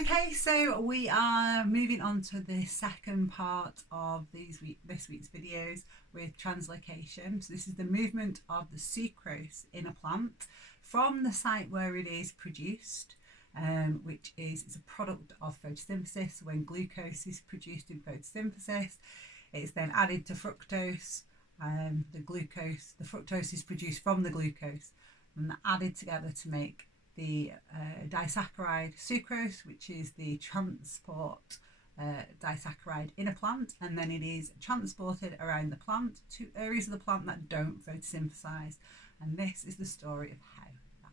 Okay, so we are moving on to the second part of this week's videos with translocation. So this is the movement of the sucrose in a plant from the site where it is produced, which is it's a product of photosynthesis. So when glucose is produced in photosynthesis, it's then added to fructose. The fructose is produced from the glucose and added together to make the disaccharide sucrose, which is the transport disaccharide in a plant, and then it is transported around the plant to areas of the plant that don't photosynthesize. And this is the story of how that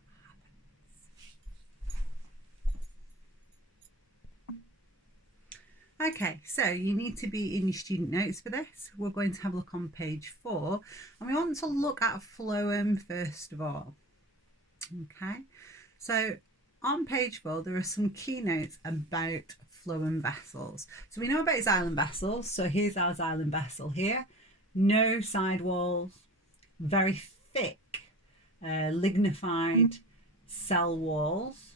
happens. Okay, so you need to be in your student notes for this. We're going to have a look on page 4, and we want to look at phloem first of all. Okay, so on page 4 there are some keynotes about phloem vessels. So we know about xylem vessels. So here's our xylem vessel here. No side walls, very thick lignified cell walls.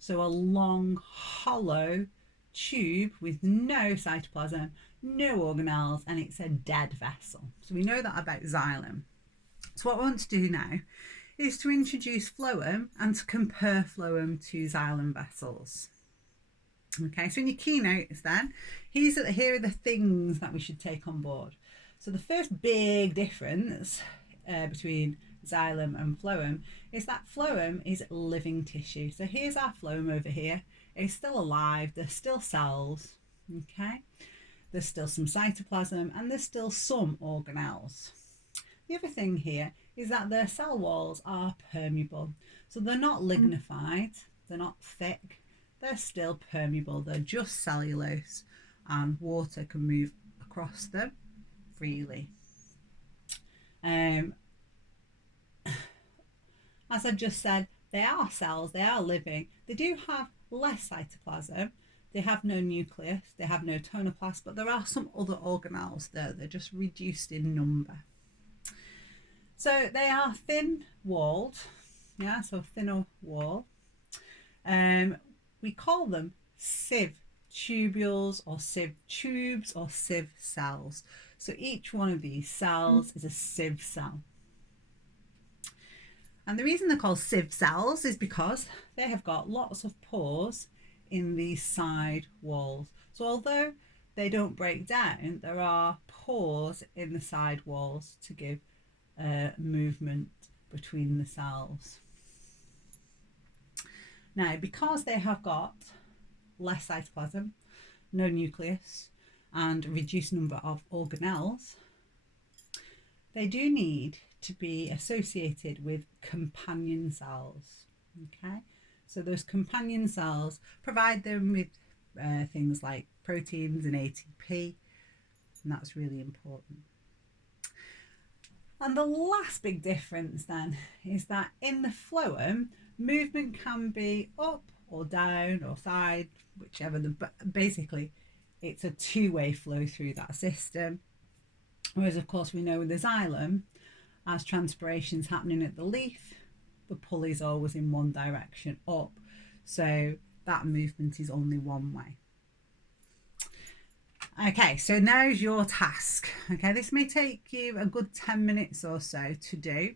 So a long hollow tube with no cytoplasm, no organelles, and it's a dead vessel. So we know that about xylem. So what I want to do now is to introduce phloem and to compare phloem to xylem vessels. Okay, so in your keynotes then, here are the things that we should take on board. So the first big difference between xylem and phloem is that phloem is living tissue. So here's our phloem over here. It's still alive, there's still cells, okay? There's still some cytoplasm and there's still some organelles. The other thing here is that their cell walls are permeable. So they're not lignified, they're not thick, they're still permeable. They're just cellulose and water can move across them freely. As I just said, they are cells, they are living. They do have less cytoplasm, they have no nucleus, they have no tonoplast, but there are some other organelles there. They're just reduced in number. So they are thin-walled, yeah, so thinner wall. We call them sieve tubules or sieve tubes or sieve cells. So each one of these cells is a sieve cell. And the reason they're called sieve cells is because they have got lots of pores in these side walls. So although they don't break down, there are pores in the side walls to give movement between the cells. Now, because they have got less cytoplasm, no nucleus, and a reduced number of organelles, they do need to be associated with companion cells. Okay, so those companion cells provide them with things like proteins and ATP, and that's really important. And the last big difference then is that in the phloem, movement can be up or down or side, whichever. Basically, it's a two-way flow through that system. Whereas, of course, we know with the xylem, as transpiration's happening at the leaf, the pull is always in one direction, up. So that movement is only one way. Okay, so now's your task. Okay, this may take you a good 10 minutes or so to do.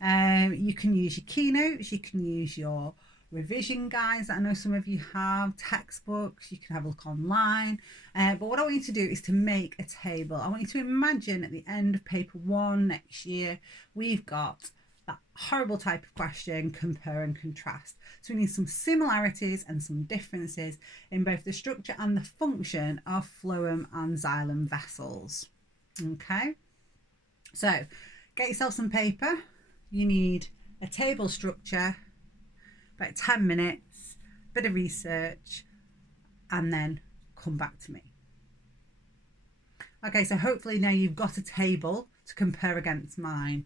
You can use your keynotes, you can use your revision guides that I know some of you have, textbooks, you can have a look online. But what I want you to do is to make a table. I want you to imagine at the end of paper 1 next year, we've got that horrible type of question, compare and contrast. So we need some similarities and some differences in both the structure and the function of phloem and xylem vessels. Okay, so get yourself some paper. You need a table structure, about 10 minutes, bit of research, and then come back to me. Okay, so hopefully now you've got a table to compare against mine.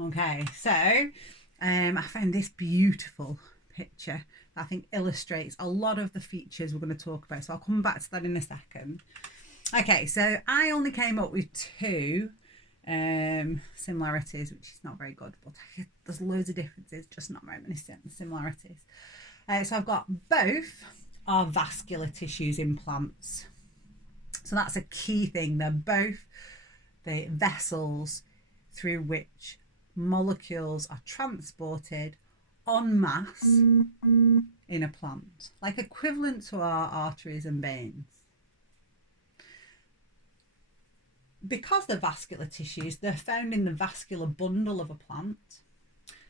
Okay, so I found this beautiful picture that I think illustrates a lot of the features we're going to talk about. So I'll come back to that in a second. Okay, so I only came up with 2 similarities, which is not very good, but there's loads of differences, just not very many similarities. So I've got both are vascular tissues in plants. So that's a key thing. They're both the vessels through which molecules are transported en masse in a plant, like equivalent to our arteries and veins. Because they're vascular tissues, they're found in the vascular bundle of a plant.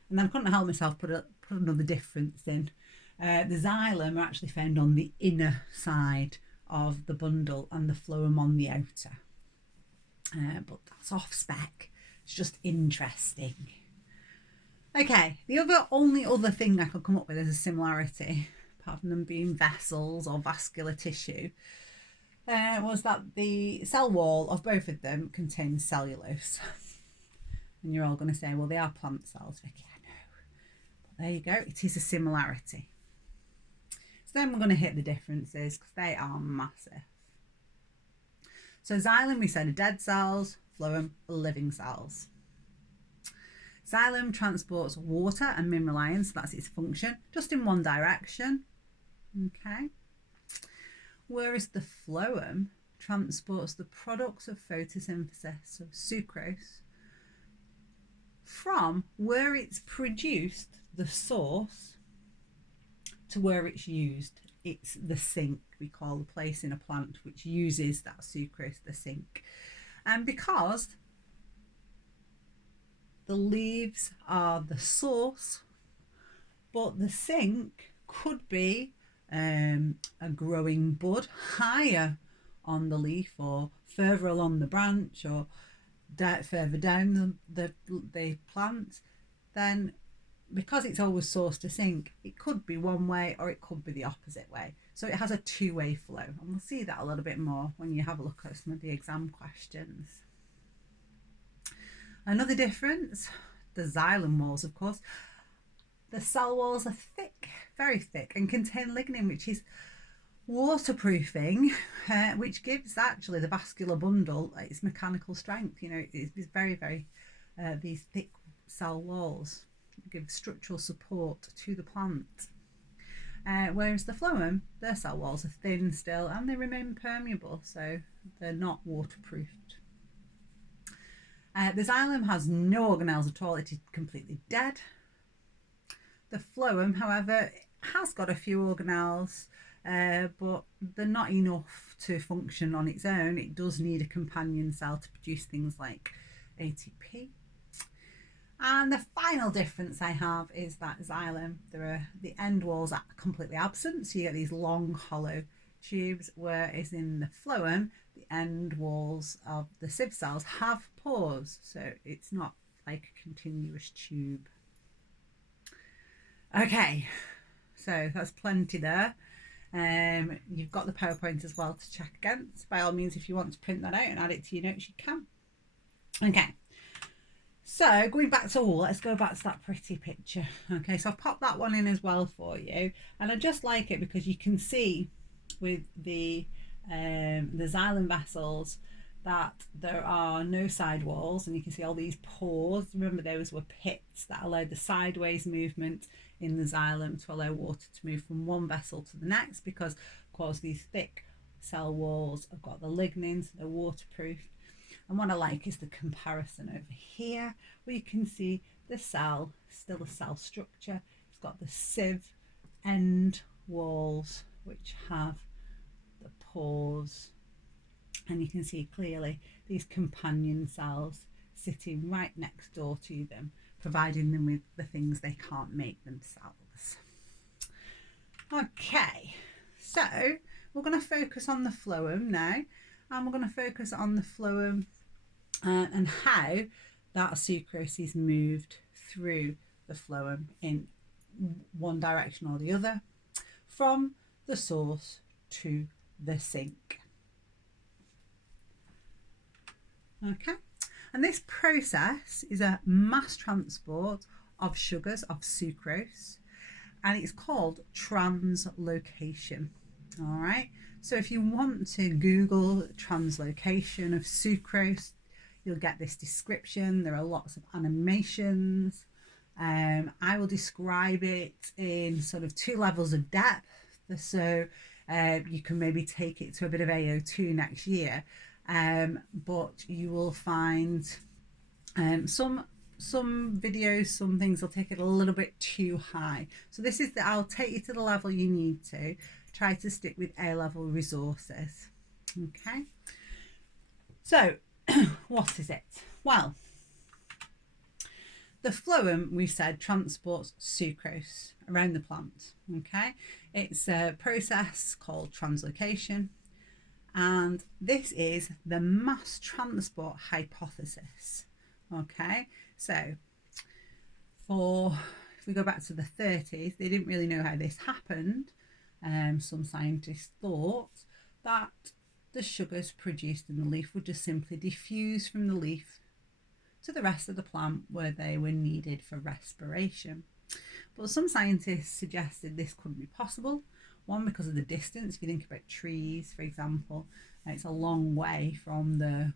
And then I couldn't help myself put another difference in. The xylem are actually found on the inner side of the bundle and the phloem on the outer. But that's off spec. It's just interesting. Okay, the only other thing I could come up with as a similarity, apart from them being vessels or vascular tissue, was that the cell wall of both of them contains cellulose. And you're all going to say, well, they are plant cells, Vicky. I know. But there you go. It is a similarity. So then we're going to hit the differences because they are massive. So xylem, we said, are dead cells. Phloem, living cells. Xylem transports water and mineral ions, so that's its function, just in one direction. Okay. Whereas the phloem transports the products of photosynthesis, so sucrose, from where it's produced, the source, to where it's used. It's the sink, we call the place in a plant which uses that sucrose, the sink. And because the leaves are the source, but the sink could be a growing bud higher on the leaf or further along the branch or further down the plant, then because it's always sourced to sink, it could be one way or it could be the opposite way. So it has a two-way flow, and we'll see that a little bit more when you have a look at some of the exam questions. Another difference, the xylem walls, of course. The cell walls are thick, very thick, and contain lignin, which is waterproofing, which gives actually the vascular bundle its mechanical strength. You know, it's very, very, these thick cell walls give structural support to the plant. Whereas the phloem, their cell walls are thin still and they remain permeable, so they're not waterproofed. The xylem has no organelles at all, it is completely dead. The phloem, however, has got a few organelles, but they're not enough to function on its own. It does need a companion cell to produce things like ATP. And the final difference I have is that xylem, the end walls are completely absent, so you get these long hollow tubes, whereas in the phloem, the end walls of the sieve cells have pores, so it's not like a continuous tube. Okay, so that's plenty there. You've got the PowerPoint as well to check against. By all means, if you want to print that out and add it to your notes, you can. Okay, so going back to let's go back to that pretty picture. Okay, so I've popped that one in as well for you, and I just like it because you can see with the xylem vessels that there are no side walls, and you can see all these pores. Remember, those were pits that allowed the sideways movement in the xylem to allow water to move from one vessel to the next, because of course these thick cell walls have got the lignin, so they're waterproof. And what I like is the comparison over here, where you can see the cell, still a cell structure. It's got the sieve end walls, which have the pores, and you can see clearly these companion cells sitting right next door to them, providing them with the things they can't make themselves. Okay, so we're going to focus on the phloem now, and we're going to focus on the phloem and how that sucrose is moved through the phloem in one direction or the other, from the source to the sink. Okay, and this process is a mass transport of sugars, of sucrose, and it's called translocation. All right, so if you want to Google translocation of sucrose, you'll get this description. There are lots of animations, I will describe it in sort of 2 levels of depth. So you can maybe take it to a bit of AO2 next year. But you will find some videos, some things will take it a little bit too high. So this is I'll take you to the level you need to. Try to stick with A-level resources. Okay. So what is it? Well, the phloem, we said, transports sucrose around the plant. Okay. It's a process called translocation. And this is the mass transport hypothesis. Okay, so if we go back to the 30s, they didn't really know how this happened. Some scientists thought that the sugars produced in the leaf would just simply diffuse from the leaf to the rest of the plant where they were needed for respiration. But some scientists suggested this couldn't be possible. One, because of the distance. If you think about trees, for example, it's a long way from the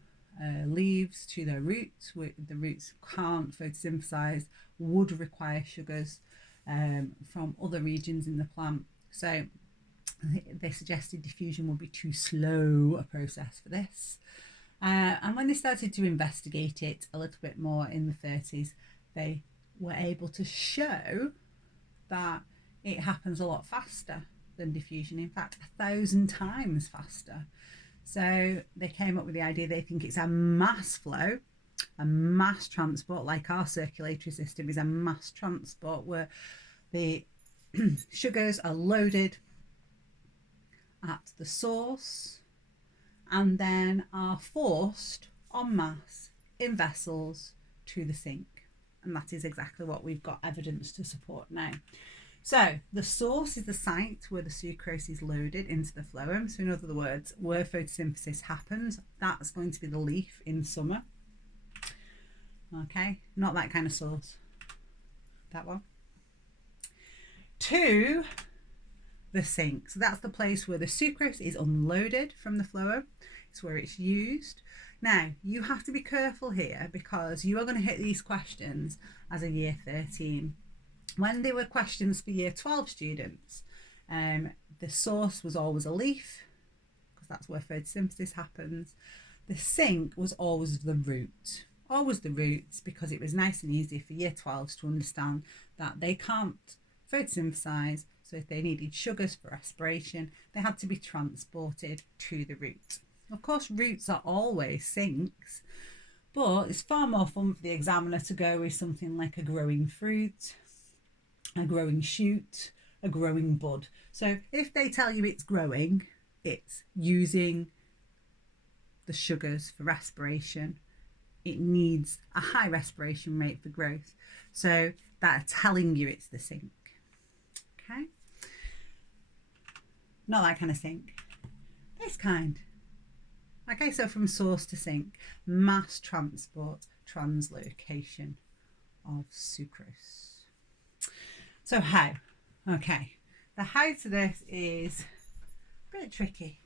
leaves to the roots. The roots can't photosynthesize, would require sugars from other regions in the plant. So they suggested diffusion would be too slow a process for this. And when they started to investigate it a little bit more in the 30s, they were able to show that it happens a lot faster than diffusion, in fact 1,000 times faster. So they came up with the idea they think it's a mass flow, a mass transport, like our circulatory system is a mass transport where the sugars are loaded at the source and then are forced en masse in vessels to the sink. And that is exactly what we've got evidence to support now. So the source is the site where the sucrose is loaded into the phloem. So in other words, where photosynthesis happens, that's going to be the leaf in summer. Okay, not that kind of source. That one. 2, the sink. So that's the place where the sucrose is unloaded from the phloem. It's where it's used. Now, you have to be careful here because you are going to hit these questions as a year 13. When there were questions for year 12 students, the source was always a leaf because that's where photosynthesis happens. The sink was always the root. Always the roots, because it was nice and easy for year 12s to understand that they can't photosynthesize, so if they needed sugars for respiration, they had to be transported to the root. Of course, roots are always sinks, but it's far more fun for the examiner to go with something like a growing fruit, a growing shoot, a growing bud. So if they tell you it's growing, it's using the sugars for respiration. It needs a high respiration rate for growth. So that's telling you it's the sink. Okay. Not that kind of sink. This kind. Okay, so from source to sink, mass transport, translocation of sucrose. So how? Okay, the how to this is a bit tricky.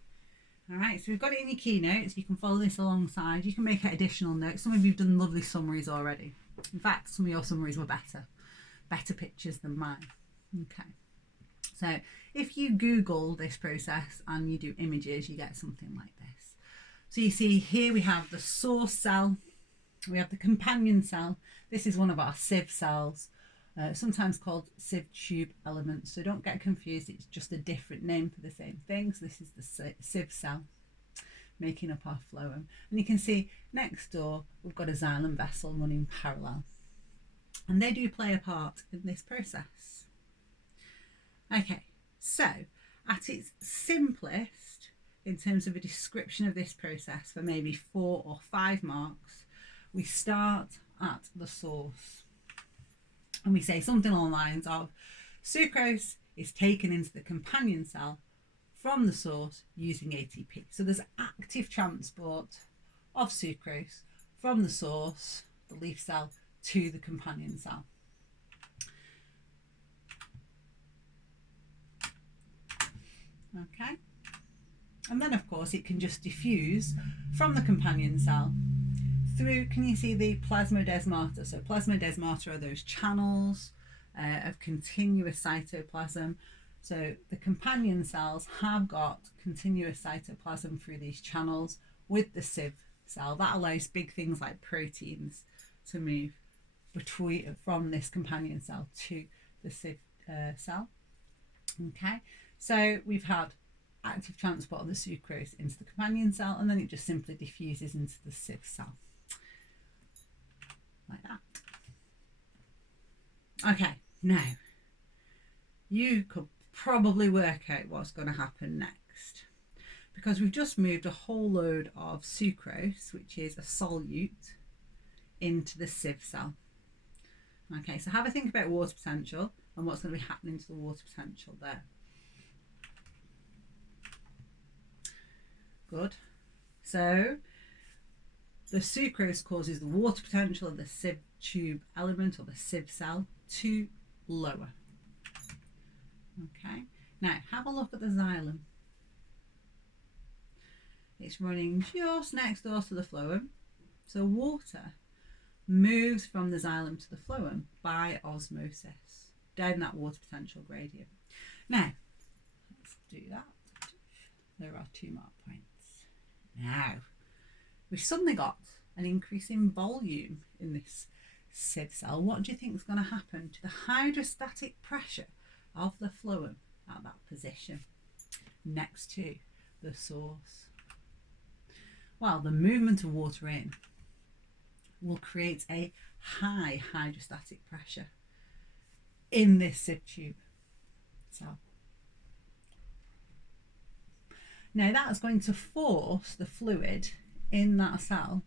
All right, so we've got it in your keynotes. You can follow this alongside. You can make additional notes. Some of you have done lovely summaries already. In fact, some of your summaries were better pictures than mine. Okay, so if you Google this process and you do images, you get something like this. So you see here we have the source cell, we have the companion cell. This is one of our sieve cells, sometimes called sieve tube elements. So don't get confused, it's just a different name for the same thing. So this is the sieve cell making up our phloem. And you can see next door we've got a xylem vessel running parallel. And they do play a part in this process. Okay, so at its simplest, in terms of a description of this process for maybe 4 or 5 marks, we start at the source. And we say something along the lines of sucrose is taken into the companion cell from the source using ATP. So there's active transport of sucrose from the source, the leaf cell, to the companion cell. Okay. And then of course it can just diffuse from the companion cell through, can you see the plasmodesmata? So plasmodesmata are those channels of continuous cytoplasm. So the companion cells have got continuous cytoplasm through these channels with the sieve cell. That allows big things like proteins to move from this companion cell to the sieve cell. Okay, so we've had active transport of the sucrose into the companion cell, and then it just simply diffuses into the sieve cell like that. Okay, now you could probably work out what's going to happen next, because we've just moved a whole load of sucrose, which is a solute, into the sieve cell. Okay, so have a think about water potential and what's going to be happening to the water potential there. Good. So the sucrose causes the water potential of the sieve tube element or the sieve cell to lower. Okay, now have a look at the xylem. It's running just next door to the phloem. So water moves from the xylem to the phloem by osmosis down that water potential gradient. Now, let's do that. There are 2 mark points. Now, we've suddenly got an increase in volume in this sieve cell. What do you think is going to happen to the hydrostatic pressure of the phloem at that position next to the source? Well, the movement of water in will create a high hydrostatic pressure in this sieve tube cell. Now that's going to force the fluid in that cell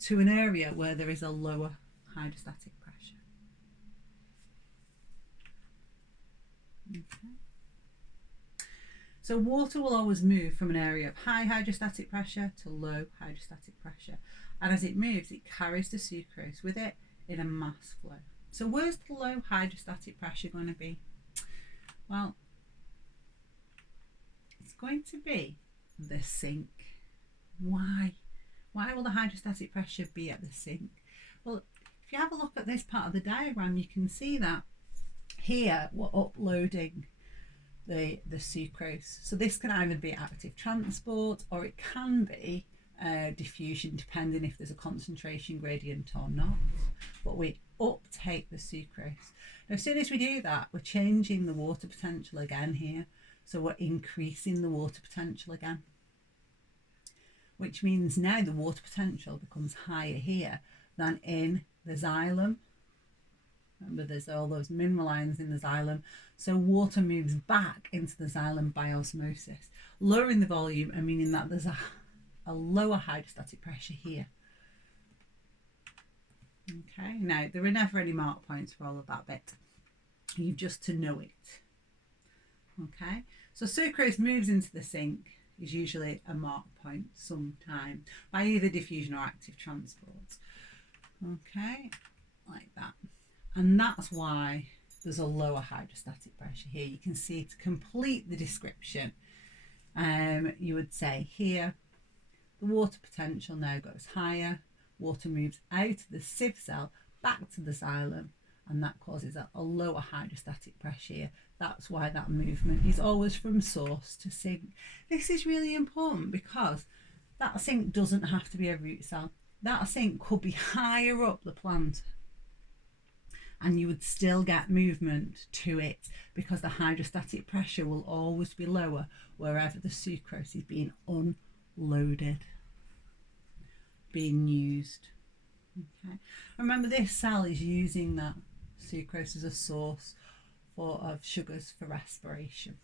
to an area where there is a lower hydrostatic pressure. Okay. So water will always move from an area of high hydrostatic pressure to low hydrostatic pressure. And as it moves, it carries the sucrose with it in a mass flow. So where's the low hydrostatic pressure going to be? Well, it's going to be the sink. Why? Why will the hydrostatic pressure be at the sink? Well, if you have a look at this part of the diagram, you can see that here we're uploading the sucrose. So this can either be active transport or it can be diffusion, depending if there's a concentration gradient or not. But we uptake the sucrose. Now, as soon as we do that, we're changing the water potential again here. So we're increasing the water potential again, which means now the water potential becomes higher here than in the xylem. Remember, there's all those mineral ions in the xylem. So water moves back into the xylem by osmosis, lowering the volume and meaning that there's a lower hydrostatic pressure here. Okay, now there are never any mark points for all of that bit. You just to know it. Okay, so sucrose moves into the sink is usually a mark point sometime by either diffusion or active transport. Okay, like that. And that's why there's a lower hydrostatic pressure here. You can see to complete the description, you would say here, the water potential now goes higher, water moves out of the sieve cell back to the xylem, and that causes a lower hydrostatic pressure here. That's why that movement is always from source to sink. This is really important because that sink doesn't have to be a root cell. That sink could be higher up the plant and you would still get movement to it because the hydrostatic pressure will always be lower wherever the sucrose is being unloaded, being used. Okay. Remember, this cell is using that sucrose as a source of sugars for respiration.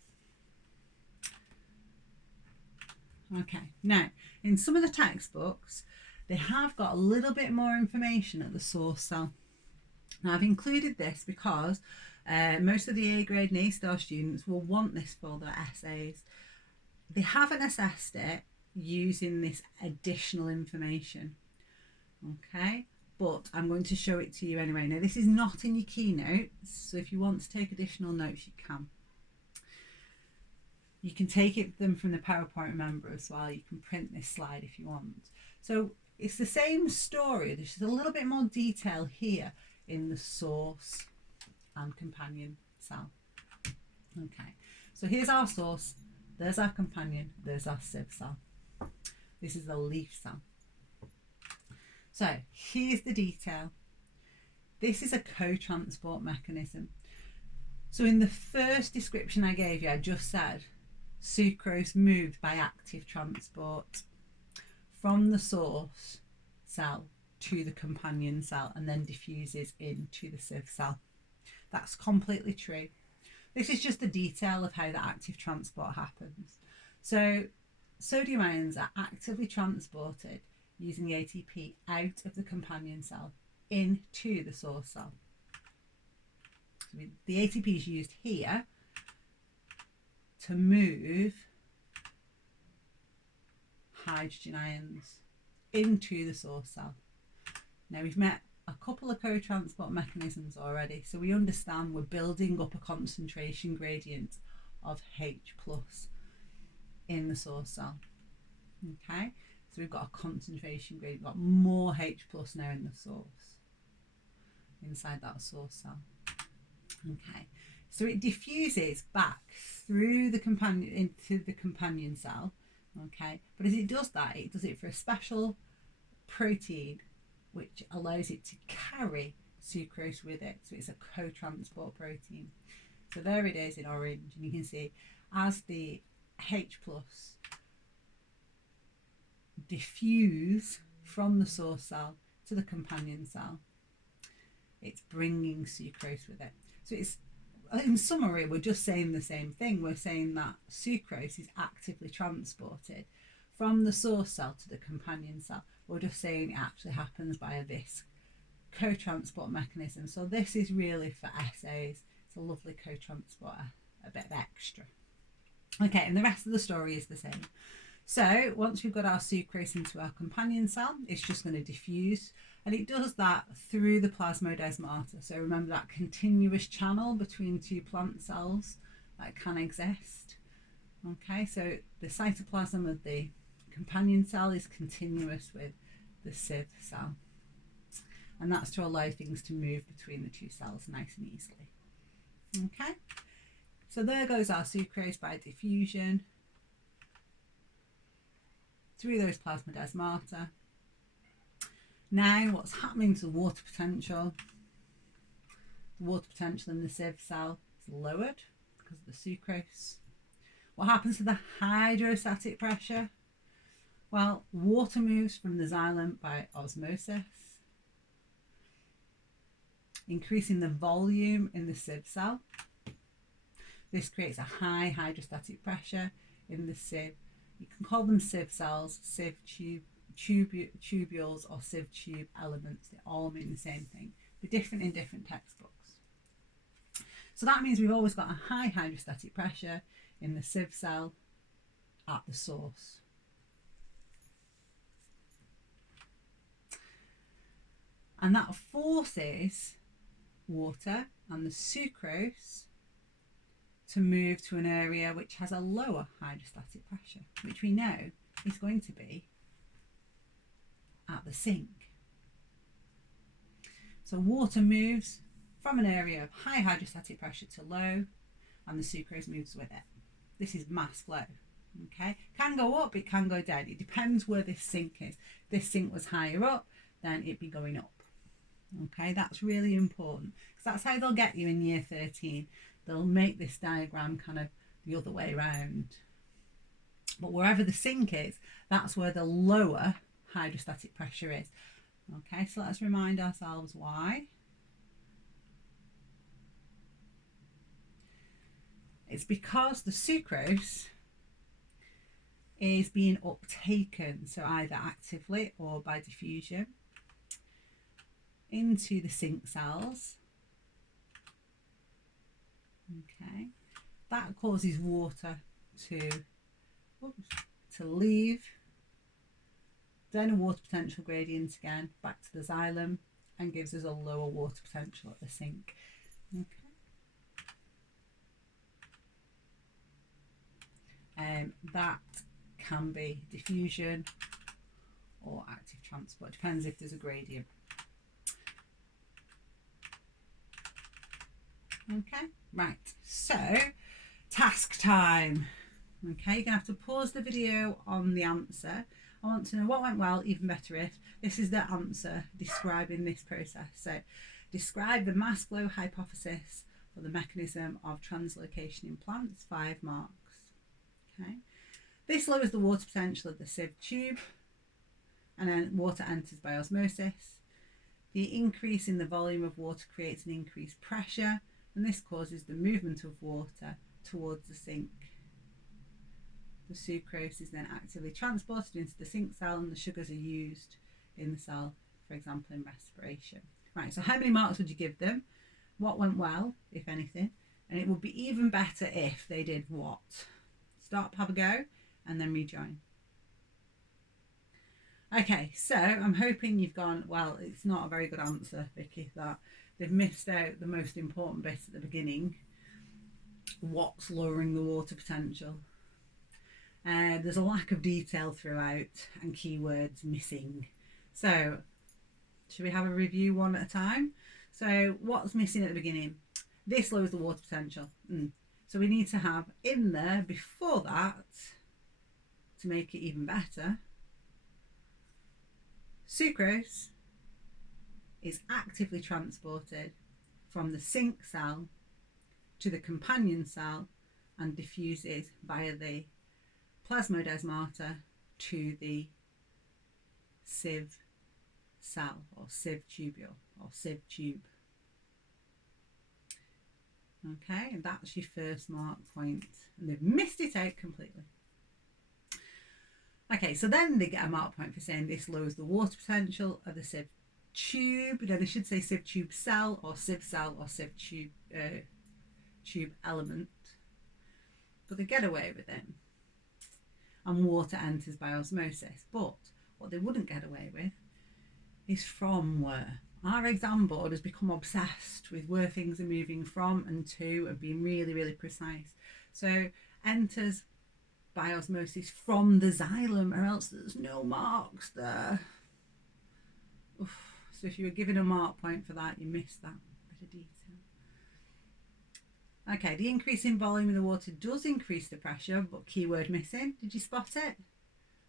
Okay, now in some of the textbooks they have got a little bit more information at the source cell. Now I've included this because most of the A grade and A star students will want this for their essays. They haven't assessed it using this additional information, okay, but I'm going to show it to you anyway. Now this is not in your keynotes, so if you want to take additional notes you can. You can take them from the PowerPoint, remember, as well. You can print this slide if you want. So It's the same story. There's just a little bit more detail here in the source and companion cell. Okay, so here's our source, there's our companion, there's our sieve cell. This is the leaf cell. So here's the detail. This is a co-transport mechanism. So in the first description I gave you, I just said sucrose moved by active transport from the source cell to the companion cell and then diffuses into the sieve cell. That's completely true. This is just the detail of how the active transport happens. So sodium ions are actively transported using the ATP out of the companion cell into the source cell. So the ATP is used here to move hydrogen ions into the source cell. Now we've met a couple of co-transport mechanisms already, so we understand we're building up a concentration gradient of H plus in the source cell. Okay, so we've got a concentration gradient, we've got more H plus now in the source, inside that source cell. Okay, so it diffuses back through the companion into the companion cell. Okay, but as it does that, it does it for a special protein which allows it to carry sucrose with it. So it's a co-transport protein. So there it is in orange, and you can see as the H plus diffuse from the source cell to the companion cell, it's bringing sucrose with it. So it's, in summary, we're just saying the same thing. We're saying that sucrose is actively transported from the source cell to the companion cell. We're just saying it actually happens via this co-transport mechanism. So this is really for essays. It's a lovely co-transport, a bit of extra. Okay, and the rest of the story is the same. So once we've got our sucrose into our companion cell, it's just going to diffuse, and it does that through the plasmodesmata. So remember that continuous channel between two plant cells that can exist. Okay, so the cytoplasm of the companion cell is continuous with the sieve cell, and that's to allow things to move between the two cells nice and easily. Okay, so there goes our sucrose by diffusion through those plasmodesmata. Now what's happening to the water potential? The water potential in the sieve cell is lowered because of the sucrose. What happens to the hydrostatic pressure? Well, water moves from the xylem by osmosis, increasing the volume in the sieve cell. This creates a high hydrostatic pressure in the sieve. You can call them sieve cells, sieve tubules, or sieve tube elements. They all mean the same thing. They're different in different textbooks. So that means we've always got a high hydrostatic pressure in the sieve cell at the source. And that forces water and the sucrose to move to an area which has a lower hydrostatic pressure, which we know is going to be at the sink. So water moves from an area of high hydrostatic pressure to low, and the sucrose moves with it. This is mass flow. Okay, can go up, it can go down. It depends where this sink is. If this sink was higher up, then it'd be going up. Okay, that's really important, because that's how they'll get you in year 13. They'll make this diagram kind of the other way around. But wherever the sink is, that's where the lower hydrostatic pressure is. Okay, so let's remind ourselves why. It's because the sucrose is being uptaken, so either actively or by diffusion, into the sink cells. Okay, that causes water to leave, then a water potential gradient again back to the xylem, and gives us a lower water potential at the sink. Okay. That can be diffusion or active transport. Depends if there's a gradient. Okay, right, so task time. Okay, you're gonna have to pause the video on the answer. I want to know what went well, even better if. This is the answer describing this process. So describe the mass flow hypothesis for the mechanism of translocation in plants, 5 marks. Okay, this lowers the water potential of the sieve tube, and then water enters by osmosis. The increase in the volume of water creates an increased pressure, and this causes the movement of water towards the sink. The sucrose is then actively transported into the sink cell, and the sugars are used in the cell, for example, in respiration. Right, so how many marks would you give them? What went well, if anything? And it would be even better if they did what? Stop, have a go, and then rejoin. Okay, so I'm hoping you've gone, well, it's not a very good answer, Vicky, that they've missed out the most important bit at the beginning. What's lowering the water potential? There's a lack of detail throughout and keywords missing. So should we have a review one at a time? So what's missing at the beginning? This lowers the water potential. So we need to have in there before that, to make it even better, sucrose is actively transported from the sink cell to the companion cell and diffuses via the plasmodesmata to the sieve cell or sieve tubule or sieve tube. Okay, and that's your first mark point, and they've missed it out completely. Okay, so then they get a mark point for saying this lowers the water potential of the sieve tube. Then they should say sieve tube cell or sieve tube tube element, but they get away with it. And water enters by osmosis. But what they wouldn't get away with is from where. Our exam board has become obsessed with where things are moving from and to and being really, really precise. So enters by osmosis from the xylem, or else there's no marks there. Oof. So if you were given a mark point for that, you missed that bit of detail. Okay, the increase in volume of the water does increase the pressure, but keyword missing. Did you spot it?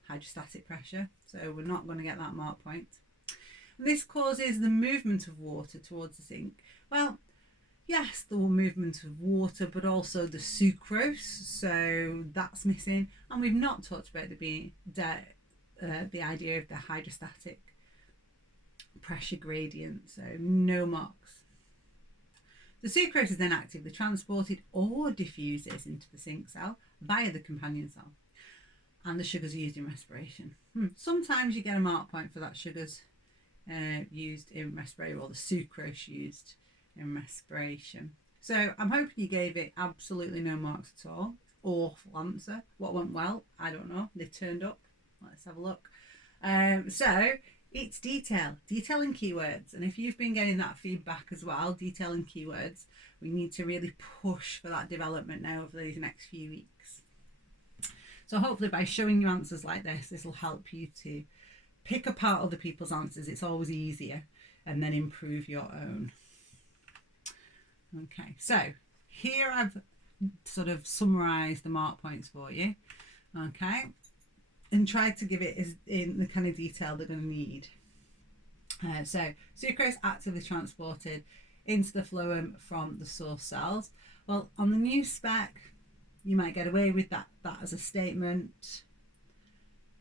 Hydrostatic pressure. So we're not going to get that mark point. This causes the movement of water towards the sink. Well, yes, the movement of water, but also the sucrose. So that's missing. And we've not talked about the idea of the hydrostatic pressure gradient. So no marks. The sucrose is then actively transported or diffuses into the sink cell via the companion cell, and the sugars are used in respiration. Sometimes you get a mark point for that sugars used in respiration, or the sucrose used in respiration. So I'm hoping you gave it absolutely no marks at all. Awful answer. What went well? I don't know. They turned up. Let's have a look. So it's detail and keywords, and if you've been getting that feedback as well, detail and keywords, we need to really push for that development now over these next few weeks. So hopefully by showing you answers like this will help you to pick apart other people's answers. It's always easier, and then improve your own. Okay, so here I've sort of summarized the mark points for you. Okay, and try to give it in the kind of detail they're going to need. So sucrose actively transported into the phloem from the source cells. Well, on the new spec, you might get away with that as a statement.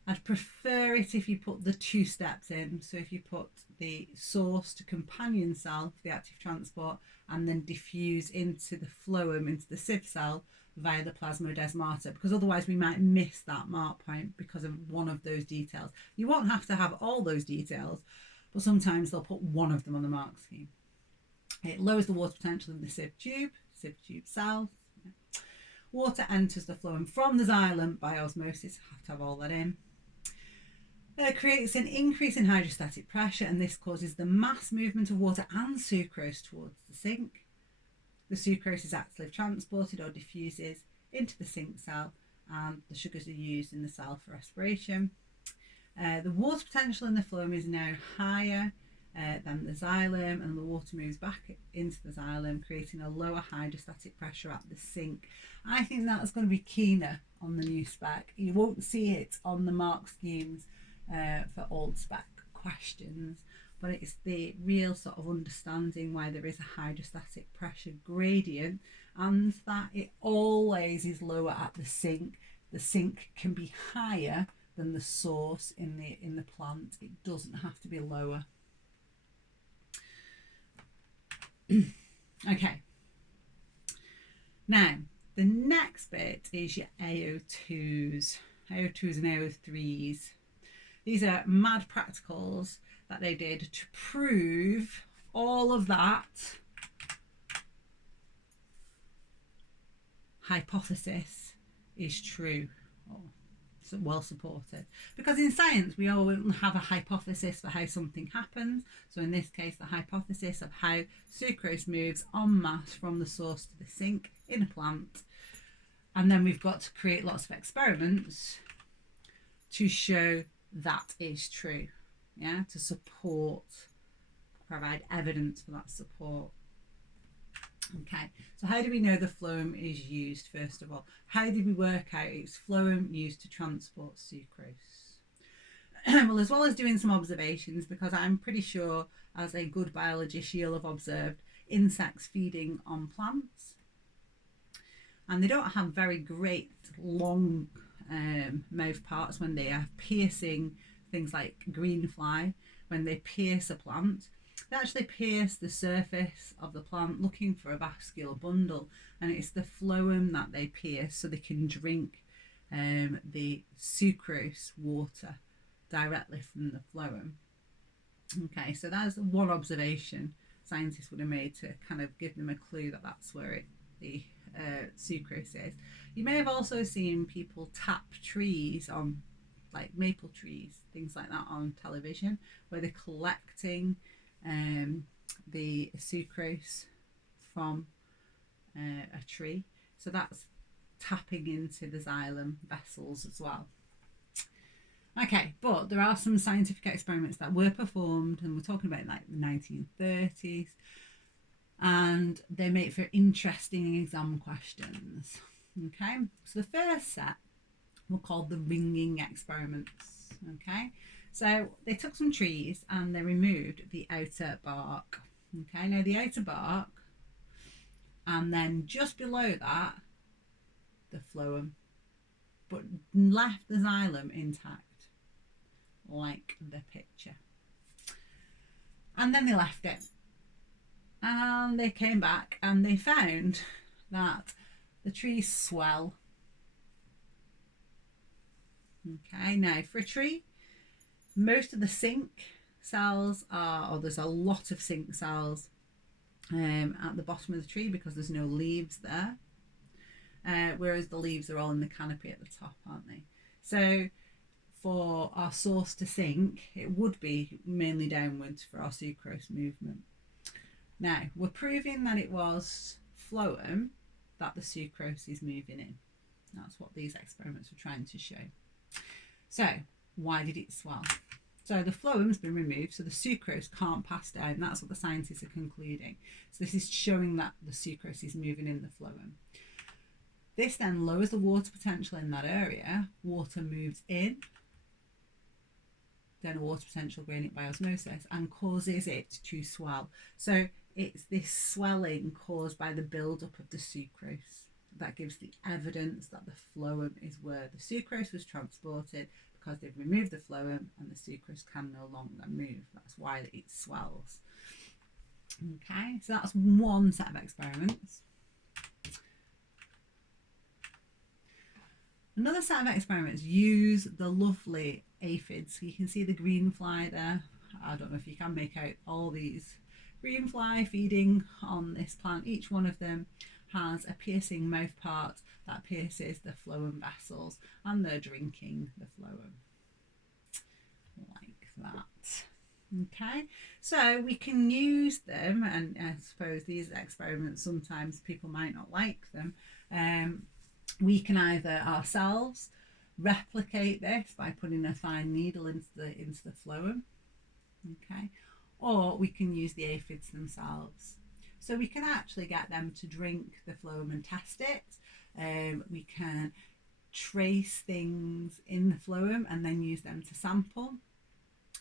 I'd prefer it if you put the 2 steps in. So if you put the source to companion cell for the active transport, and then diffuse into the phloem, into the sieve cell, via the plasmodesmata, because otherwise we might miss that mark point because of one of those details. You won't have to have all those details, but sometimes they'll put one of them on the mark scheme. It lowers the water potential in the sieve tube cell. Water enters the phloem from the xylem by osmosis. Have to have all that in. It creates an increase in hydrostatic pressure, and this causes the mass movement of water and sucrose towards the sink. The sucrose is actively transported or diffuses into the sink cell, and the sugars are used in the cell for respiration. The water potential in the phloem is now higher than the xylem, and the water moves back into the xylem, creating a lower hydrostatic pressure at the sink. I think that's going to be keener on the new spec. You won't see it on the mark schemes for old spec questions, but it's the real sort of understanding why there is a hydrostatic pressure gradient, and that it always is lower at the sink. The sink can be higher than the source in the plant. It doesn't have to be lower. Okay. Now, the next bit is your AO2s. AO2s and AO3s. These are mad practicals that they did to prove all of that hypothesis is true, or well supported. Because in science we always have a hypothesis for how something happens. So in this case, the hypothesis of how sucrose moves en masse from the source to the sink in a plant. And then we've got to create lots of experiments to show that is true, yeah, to support, provide evidence for that support. Okay, so how do we know the phloem is used, first of all? How did we work out it's phloem used to transport sucrose? Well, as well as doing some observations, because I'm pretty sure as a good biologist you'll have observed insects feeding on plants, and they don't have very great long mouth parts when they are piercing things like greenfly. When they pierce a plant, they actually pierce the surface of the plant looking for a vascular bundle, and it's the phloem that they pierce so they can drink the sucrose water directly from the phloem. Okay, so that's one observation scientists would have made to kind of give them a clue that that's where the sucrose is. You may have also seen people tap trees on, like maple trees, things like that, on television, where they're collecting the sucrose from a tree. So that's tapping into the xylem vessels as well. Okay, but there are some scientific experiments that were performed, and we're talking about like the 1930s, and they make for interesting exam questions. Okay, so the first set were called the ringing experiments. Okay, so they took some trees and they removed the outer bark. Okay, now the outer bark, and then just below that the phloem, but left the xylem intact, like the picture. And then they left it, and they came back and they found that the trees swell. Okay, now for a tree, most of the sink cells are, or there's a lot of sink cells at the bottom of the tree because there's no leaves there, whereas the leaves are all in the canopy at the top, aren't they? So for our source to sink, it would be mainly downwards for our sucrose movement. Now, we're proving that it was phloem that the sucrose is moving in. That's what these experiments were trying to show. So, why did it swell? So the phloem's been removed, so the sucrose can't pass down. That's what the scientists are concluding. So this is showing that the sucrose is moving in the phloem. This then lowers the water potential in that area. Water moves in, then a water potential gradient by osmosis, and causes it to swell. So it's this swelling caused by the build-up of the sucrose that gives the evidence that the phloem is where the sucrose was transported, because they've removed the phloem and the sucrose can no longer move. That's why it swells. Okay, so that's one set of experiments. Another set of experiments use the lovely aphids. So you can see the green fly there. I don't know if you can make out all these green fly feeding on this plant. Each one of them has a piercing mouth part that pierces the phloem vessels, and they're drinking the phloem like that. Okay, so we can use them, and I suppose these experiments sometimes people might not like them. We can either ourselves replicate this by putting a fine needle into the phloem. Okay, or we can use the aphids themselves. So we can actually get them to drink the phloem and test it. We can trace things in the phloem and then use them to sample.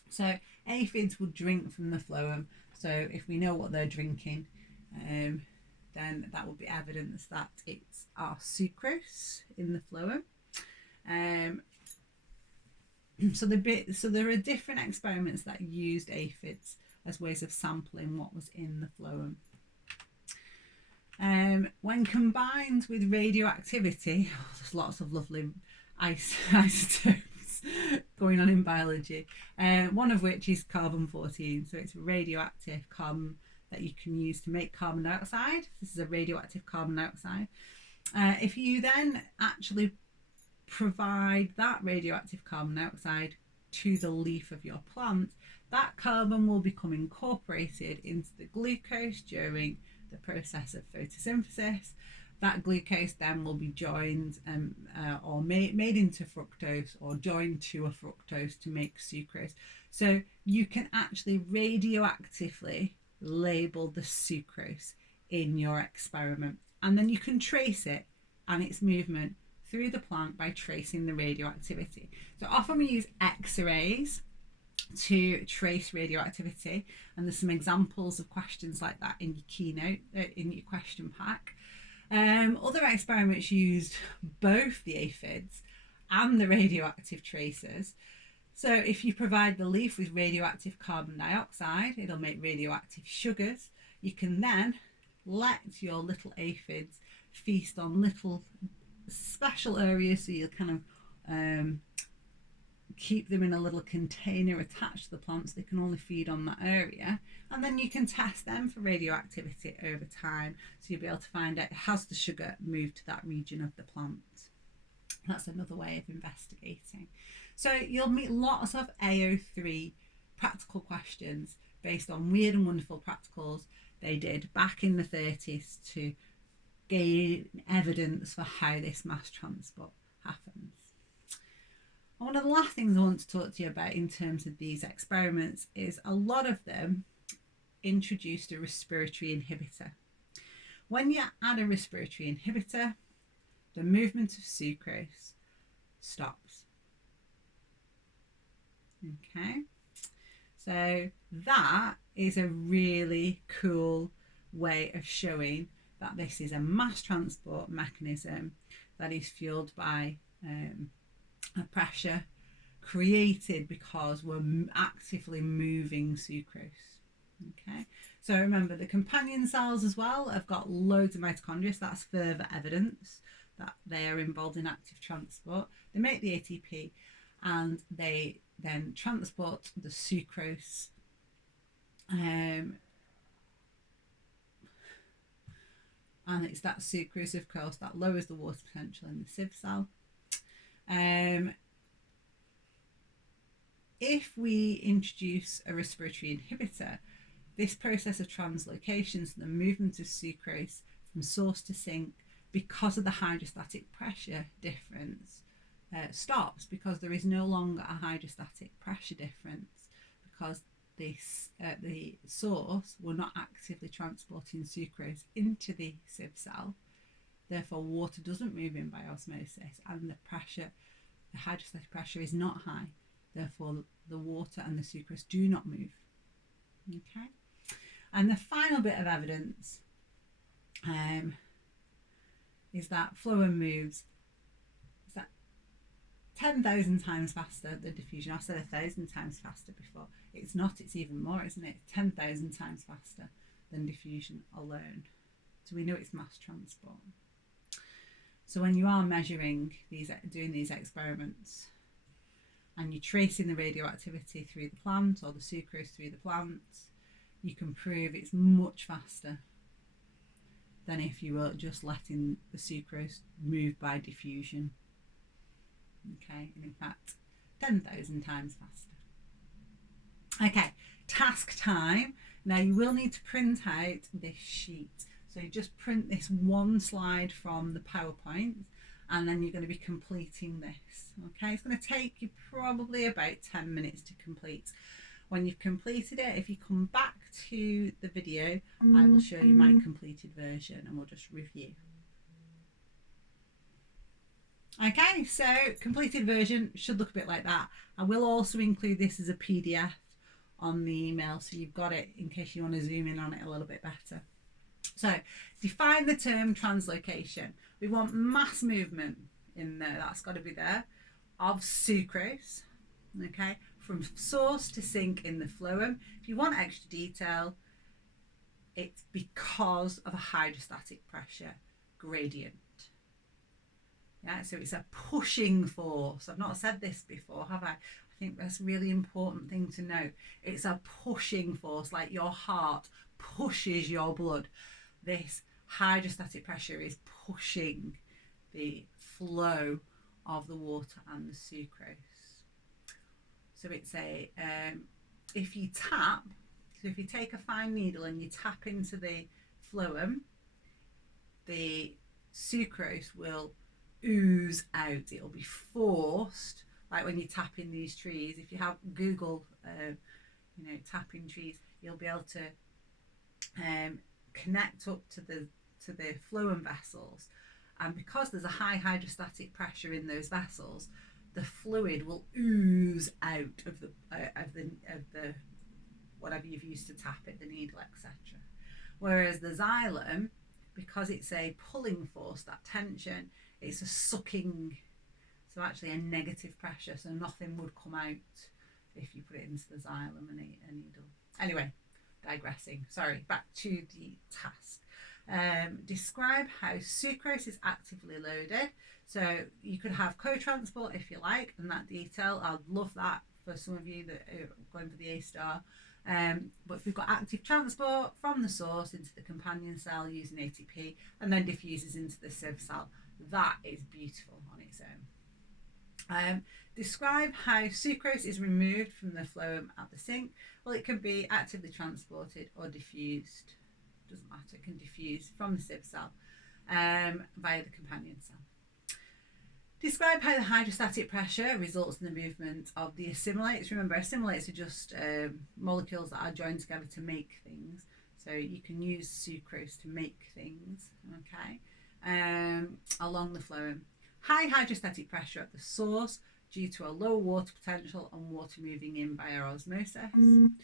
So aphids would drink from the phloem. So if we know what they're drinking, then that would be evidence that it's our sucrose in the phloem. So there are different experiments that used aphids as ways of sampling what was in the phloem. When combined with radioactivity, there's lots of lovely isotopes going on in biology, one of which is carbon-14. So it's radioactive carbon that you can use to make carbon dioxide. This is a radioactive carbon dioxide. If you then actually provide that radioactive carbon dioxide to the leaf of your plant, that carbon will become incorporated into the glucose during the process of photosynthesis. That glucose then will be joined or made into fructose, or joined to a fructose to make sucrose. So you can actually radioactively label the sucrose in your experiment, and then you can trace it and its movement through the plant by tracing the radioactivity. So often we use X-rays to trace radioactivity, and there's some examples of questions like that in your keynote, in your question pack. Other experiments used both the aphids and the radioactive tracers. So if you provide the leaf with radioactive carbon dioxide, it'll make radioactive sugars. You can then let your little aphids feast on little special areas, so you kind of keep them in a little container attached to the plant so they can only feed on that area, and then you can test them for radioactivity over time, so you'll be able to find out, has the sugar moved to that region of the plant. That's another way of investigating. So you'll meet lots of AO3 practical questions based on weird and wonderful practicals they did back in the 30s to gain evidence for how this mass transport happens. One of the last things I want to talk to you about in terms of these experiments is a lot of them introduced a respiratory inhibitor. When you add a respiratory inhibitor, the movement of sucrose stops. Okay, so that is a really cool way of showing that this is a mass transport mechanism that is fueled by a pressure created because we're actively moving sucrose. Okay, so remember the companion cells as well have got loads of mitochondria, so that's further evidence that they are involved in active transport. They make the ATP and they then transport the sucrose and it's that sucrose, of course, that lowers the water potential in the sieve cell. If we introduce a respiratory inhibitor, this process of translocation, so the movement of sucrose from source to sink, because of the hydrostatic pressure difference, stops, because there is no longer a hydrostatic pressure difference, because the source were not actively transporting sucrose into the sieve cell. Therefore, water doesn't move in by osmosis, and the hydrostatic pressure is not high. Therefore, the water and the sucrose do not move. Okay, and the final bit of evidence is that phloem moves 10,000 times faster than diffusion. I said 1,000 times faster before. It's not, it's even more, isn't it? 10,000 times faster than diffusion alone. So we know it's mass transport. So when you are measuring doing these experiments, and you're tracing the radioactivity through the plant, or the sucrose through the plant, you can prove it's much faster than if you were just letting the sucrose move by diffusion. Okay, and in fact 10,000 times faster. Okay, task time. Now you will need to print out this sheet. So you just print this one slide from the PowerPoint, and then you're going to be completing this. Okay, it's going to take you probably about 10 minutes to complete. When you've completed it, if you come back to the video, I will show you my completed version and we'll just review. Okay, so completed version should look a bit like that. I will also include this as a PDF on the email, so you've got it in case you want to zoom in on it a little bit better. So define the term translocation. We want mass movement in there, that's got to be there, of sucrose, okay, from source to sink in the phloem. If you want extra detail, it's because of a hydrostatic pressure gradient. Yeah, so it's a pushing force. I've not said this before, have I? I think that's a really important thing to note. It's a pushing force, like your heart pushes your blood. This hydrostatic pressure is pushing the flow of the water and the sucrose. So it's a, if you tap, so if you take a fine needle and you tap into the phloem, the sucrose will ooze out. It'll be forced, like when you tap in these trees. If you have Google, tapping trees, you'll be able to connect up to the phloem vessels, and because there's a high hydrostatic pressure in those vessels, the fluid will ooze out of the whatever you've used to tap it, the needle, etc. Whereas the xylem, because it's a pulling force, that tension, it's a sucking, so actually a negative pressure, so nothing would come out if you put it into the xylem and a needle. Anyway, digressing, sorry, back to the task. Describe how sucrose is actively loaded. So you could have co-transport if you like, and that detail, I'd love that for some of you that are going for the A-star. But if we've got active transport from the source into the companion cell using ATP and then diffuses into the sieve cell, that is beautiful on its own. Describe how sucrose is removed from the phloem at the sink. Well, it can be actively transported or diffused. Doesn't matter, it can diffuse from the sieve cell via the companion cell. Describe how the hydrostatic pressure results in the movement of the assimilates. Remember, assimilates are just molecules that are joined together to make things. So you can use sucrose to make things, okay, along the phloem. High hydrostatic pressure at the source due to a low water potential and water moving in via osmosis.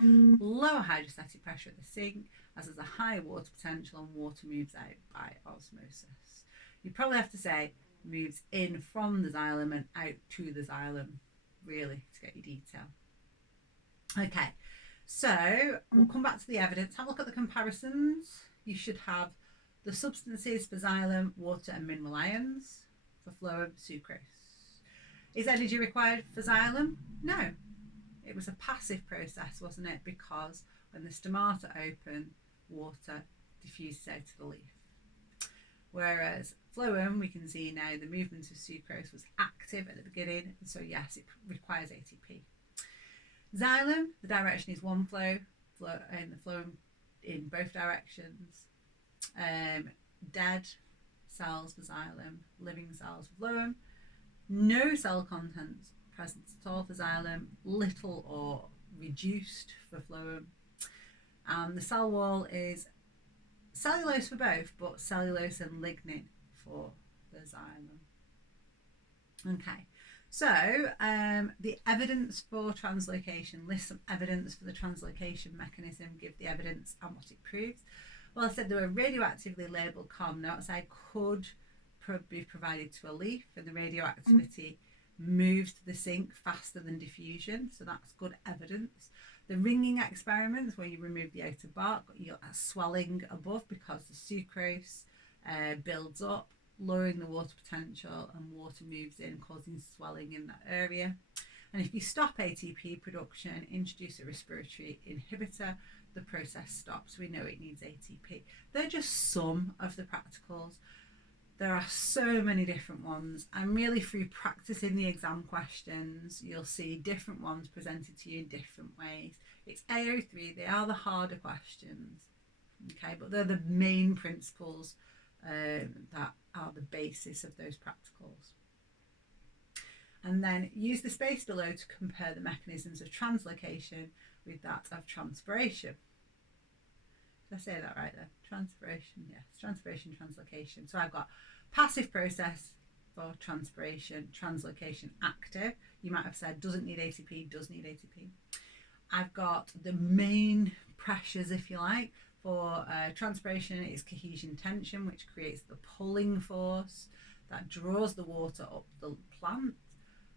Lower hydrostatic pressure at the sink, as there's a high water potential and water moves out by osmosis. You probably have to say moves in from the xylem and out to the xylem, really, to get your detail. Okay, so we'll come back to the evidence. Have a look at the comparisons. You should have the substances for xylem, water and mineral ions. For phloem, sucrose. Is energy required for xylem? No. It was a passive process, wasn't it? Because when the stomata open, water diffuses out to the leaf. Whereas phloem, we can see now the movement of sucrose was active at the beginning, and so yes, it requires ATP. Xylem, the direction is one flow in the phloem in both directions. Dead cells for xylem, living cells for phloem. No cell contents present at all for xylem, little or reduced for phloem. The cell wall is cellulose for both, but cellulose and lignin for the xylem. Okay, so the evidence for translocation, list some evidence for the translocation mechanism, give the evidence and what it proves. Well, I said there were radioactively labelled carbon dioxide could be provided to a leaf, and the radioactivity moves to the sink faster than diffusion, so that's good evidence. The ringing experiments, where you remove the outer bark, you get that swelling above because the sucrose builds up, lowering the water potential, and water moves in, causing swelling in that area. And if you stop ATP production, introduce a respiratory inhibitor, the process stops. We know it needs ATP. They're just some of the practicals. There are so many different ones, and really through practicing the exam questions, you'll see different ones presented to you in different ways. It's AO3, they are the harder questions, okay, but they're the main principles that are the basis of those practicals. And then use the space below to compare the mechanisms of translocation with that of transpiration. Did I say that right there? Transpiration, yes, transpiration, translocation. So I've got passive process for transpiration, translocation active. You might have said doesn't need ATP, does need ATP. I've got the main pressures, if you like, for transpiration is cohesion tension, which creates the pulling force that draws the water up the plant,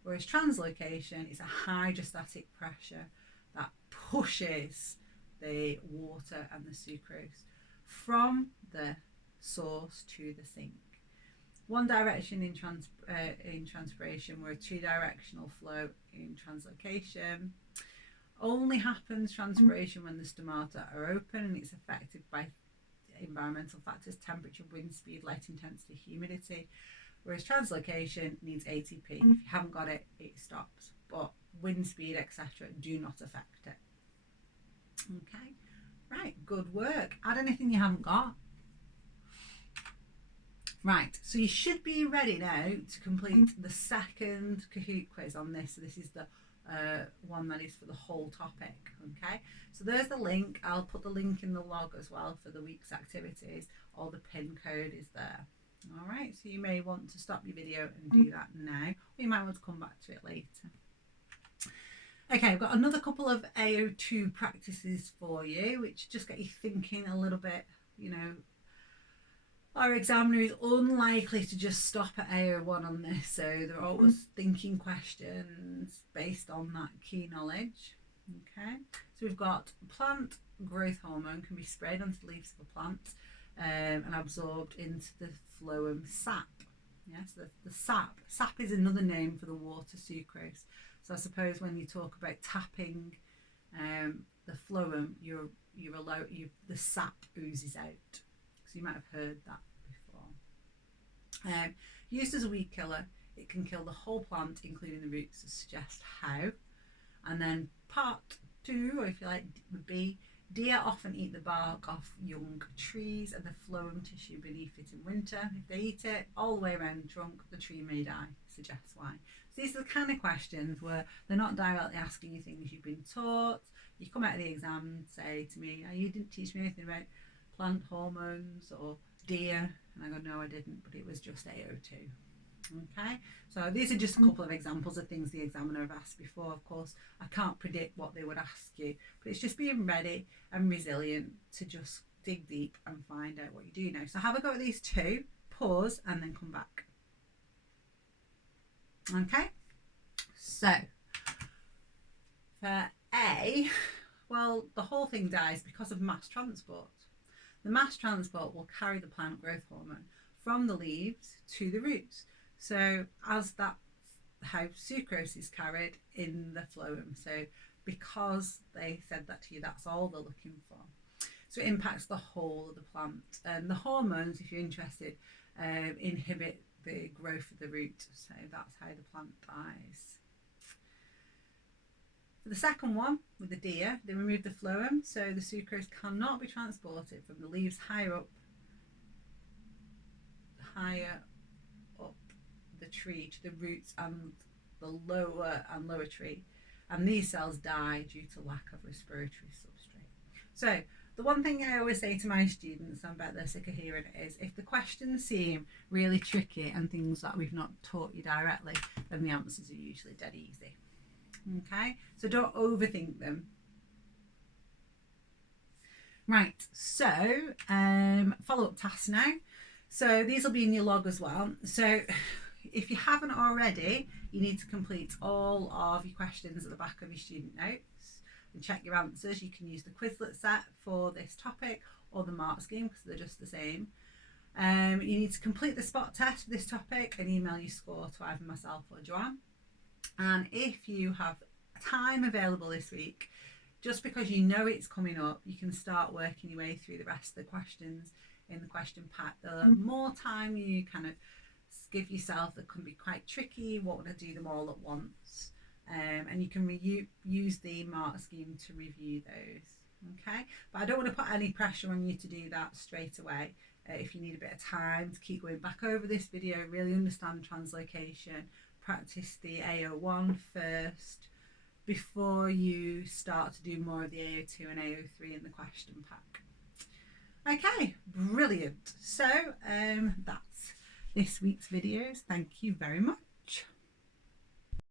whereas translocation is a hydrostatic pressure that pushes the water and the sucrose from the source to the sink. One direction in transpiration, where a two-directional flow in translocation. Only happens transpiration when the stomata are open and it's affected by environmental factors, temperature, wind speed, light intensity, humidity. Whereas translocation needs ATP. If you haven't got it, it stops. But wind speed, etc., do not affect it. Okay, right, good work. Add anything you haven't got. Right, so you should be ready now to complete the second Kahoot quiz on this. So this is the one that is for the whole topic. Okay, so there's the link. I'll put the link in the log as well for the week's activities, or the pin code is there. All right, so you may want to stop your video and do that now, or you might want to come back to it later. Okay, I've got another couple of AO2 practices for you, which just get you thinking a little bit. You know, our examiner is unlikely to just stop at AO1 on this, so they're always thinking questions based on that key knowledge. Okay, so we've got plant growth hormone can be sprayed onto the leaves of a plant and absorbed into the phloem sap. Yes, the sap is another name for the water sucrose. So I suppose when you talk about tapping the phloem, the sap oozes out. So you might have heard that before. Used as a weed killer, it can kill the whole plant, including the roots, to suggest how. And then part 2, or if you like, would be deer often eat the bark off young trees and the phloem tissue beneath it in winter. If they eat it all the way around the trunk, the tree may die. Suggests why. So these are the kind of questions where they're not directly asking you things you've been taught. You come out of the exam and say to me, oh, you didn't teach me anything about plant hormones or deer. And I go, no, I didn't, but it was just AO2. Okay, so these are just a couple of examples of things the examiner have asked before. Of course, I can't predict what they would ask you, but it's just being ready and resilient to just dig deep and find out what you do know. So have a go at these two, pause, and then come back. Okay, so for A, well, the whole thing dies because of mass transport. The mass transport will carry the plant growth hormone from the leaves to the roots. So as that's how sucrose is carried in the phloem. So because they said that to you, that's all they're looking for. So it impacts the whole of the plant. And the hormones, if you're interested, inhibit the growth of the root. So that's how the plant dies. For the second one, with the deer, they remove the phloem, so the sucrose cannot be transported from the leaves higher up the tree to the roots and the lower tree, and these cells die due to lack of respiratory substrate. So the one thing I always say to my students, and I bet they're sick of hearing it, is if the questions seem really tricky and things that we've not taught you directly, then the answers are usually dead easy. Okay, so don't overthink them. Right, so follow-up tasks now. So these will be in your log as well. So if you haven't already, you need to complete all of your questions at the back of your student notes and check your answers. You can use the Quizlet set for this topic or the mark scheme because they're just the same. You need to complete the spot test for this topic and email your score to either myself or Joanne. And if you have time available this week, just because you know it's coming up, you can start working your way through the rest of the questions in the question pack. The more time you kind of give yourself, that can be quite tricky. You won't want to do them all at once. And you can use the mark scheme to review those. Okay, but I don't want to put any pressure on you to do that straight away. if you need a bit of time to keep going back over this video, really understand translocation, practice the AO1 first before you start to do more of the AO2 and AO3 in the question pack. Okay, brilliant. So that's this week's videos. Thank you very much.